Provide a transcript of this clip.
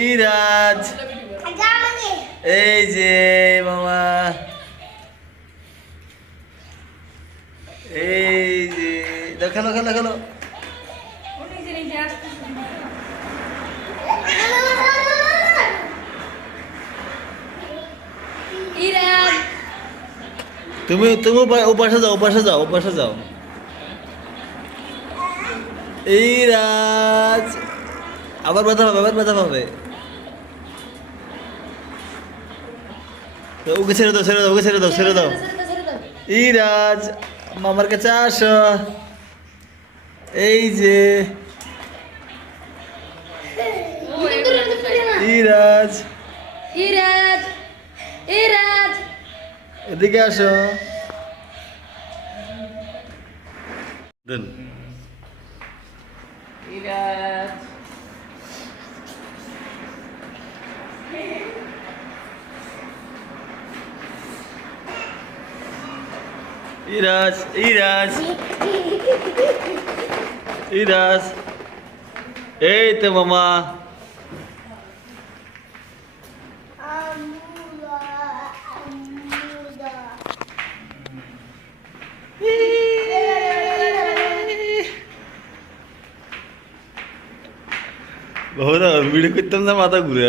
ইরাজ, এই যে মামা, এই যে খেলো খেলো খেলো। তুমি তুমি ওপাশে যাও, ওপাশে যাও, ওপাশে যাও। এই রাজ, আবার ব্যথা পাবে, আবার ব্যথা পাবে। ওকে ছেড়ে দাও, ছেড়ে দাও, ওকে ছেড়ে দাও, ছেড়ে দাও। এই রাজ, মামার কাছে আসো। এই যে ইরাজ, ইরাজ, ইরাজ, এদিকে আসো। দেন ইরাজ, ইরাজ, ইরাজ, ইরাজ, এই তো মামা। ভিডিও করতাম না, মাথা ঘুরে